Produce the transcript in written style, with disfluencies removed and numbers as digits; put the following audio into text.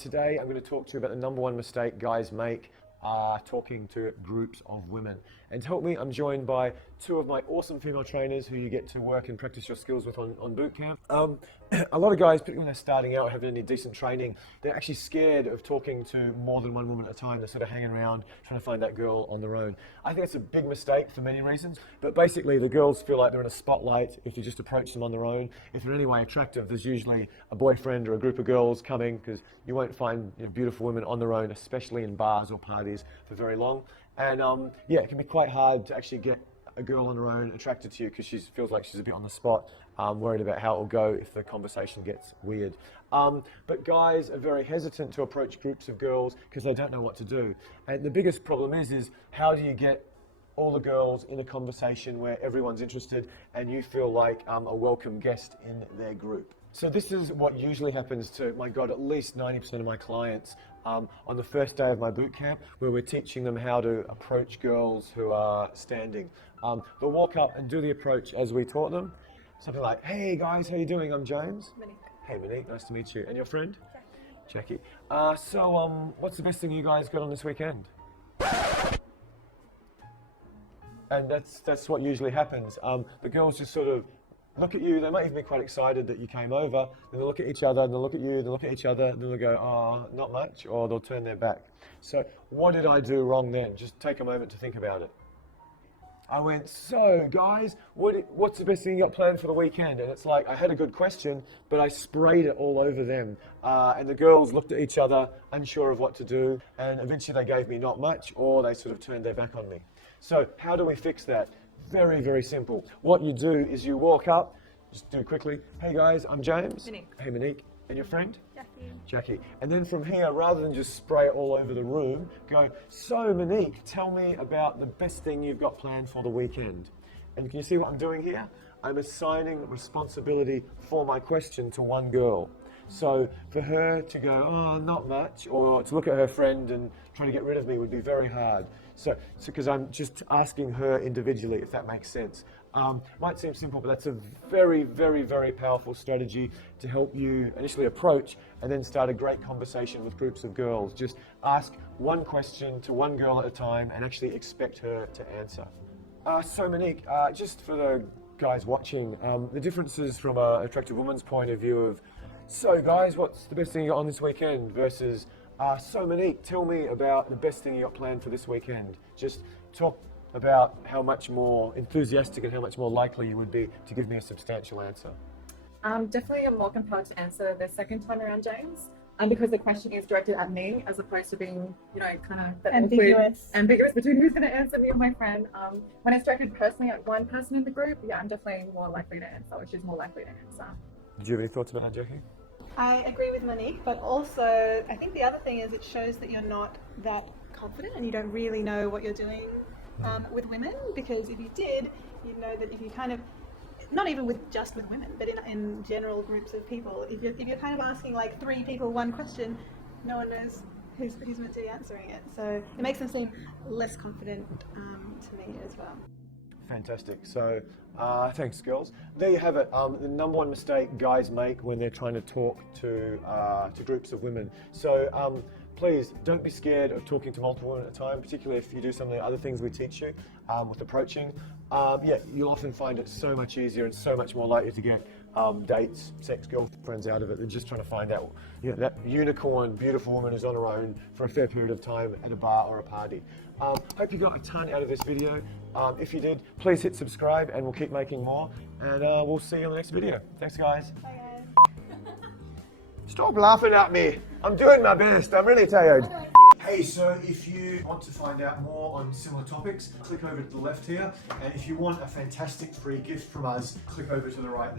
today I'm going to talk to you about the number one mistake guys make talking to groups of women. And to help me, I'm joined by two of my awesome female trainers who you get to work and practice your skills with on boot camp. A lot of guys, particularly when they're starting out or having any decent training, they're actually scared of talking to more than one woman at a time. They're sort of hanging around trying to find that girl on their own. I think it's a big mistake for many reasons, but basically the girls feel like they're in a spotlight if you just approach them on their own. If they're in any way attractive, there's usually a boyfriend or a group of girls coming, because you won't find beautiful women on their own, especially in bars or parties, for very long. And yeah, it can be quite hard to actually get a girl on her own attracted to you because she feels like she's a bit on the spot, worried about how it will go if the conversation gets weird. But guys are very hesitant to approach groups of girls because they don't know what to do. And the biggest problem is how do you get all the girls in a conversation where everyone's interested and you feel like a welcome guest in their group? So this is what usually happens to, my God, at least 90% of my clients on the first day of my boot camp, where we're teaching them how to approach girls who are standing. They'll walk up and do the approach as we taught them. Something like, hey guys, how you doing? I'm James. Monique. Hey Monique, nice to meet you. And your friend? Jackie. So what's the best thing you guys got on this weekend? And that's what usually happens. The girls just sort of look at you. They might even be quite excited that you came over. Then they'll look at each other, and they'll look at you, they'll look at each other, and then they'll go, oh, not much, or they'll turn their back. So what did I do wrong then? Just take a moment to think about it. I went, so guys, what's the best thing you got planned for the weekend? And it's like, I had a good question, but I sprayed it all over them. And the girls looked at each other, unsure of what to do, and eventually they gave me not much, or they sort of turned their back on me. So how do we fix that? Very, very simple. What you do is you walk up, just do it quickly. Hey guys, I'm James. Monique. Hey Monique. And your friend? Jackie. Jackie. And then from here, rather than just spray it all over the room, go, so Monique, tell me about the best thing you've got planned for the weekend. And can you see what I'm doing here? I'm assigning responsibility for my question to one girl. So for her to go, oh, not much, or to look at her friend and try to get rid of me would be very hard. So because I'm just asking her individually, if that makes sense. Might seem simple, but that's a very, very, very powerful strategy to help you initially approach and then start a great conversation with groups of girls. Just ask one question to one girl at a time and actually expect her to answer. So Monique, just for the guys watching, the differences from an attractive woman's point of view of, so guys, what's the best thing you got on this weekend versus, so Monique, tell me about the best thing you got planned for this weekend. Just talk about how much more enthusiastic and how much more likely you would be to give me a substantial answer. Definitely I'm more compelled to answer the second time around, James, because the question is directed at me as opposed to being, kind of ambiguous between who's going to answer, me or my friend. When it's directed personally at one person in the group, yeah, I'm definitely more likely to answer, or she's more likely to answer. Did you have any thoughts about that, Jackie? I agree with Monique, but also I think the other thing is it shows that you're not that confident and you don't really know what you're doing with women, because if you did, you'd know that if you kind of, not even just with women, but in general groups of people, if you're kind of asking like 3 people one question, no one knows who's meant to be answering it. So it makes them seem less confident to me as well. Fantastic. So thanks, girls. There you have it. The number one mistake guys make when they're trying to talk to groups of women. So please don't be scared of talking to multiple women at a time, particularly if you do some of the other things we teach you with approaching. Yeah, you'll often find it so much easier and so much more likely to get dates, sex, girlfriends out of it than just trying to find out that unicorn, beautiful woman who's on her own for a fair period of time at a bar or a party. Hope you got a ton out of this video. If you did, please hit subscribe and we'll keep making more. And we'll see you in the next video. Thanks, guys. Bye, guys. Stop laughing at me. I'm doing my best. I'm really tired. Hey, so if you want to find out more on similar topics, click over to the left here. And if you want a fantastic free gift from us, click over to the right there.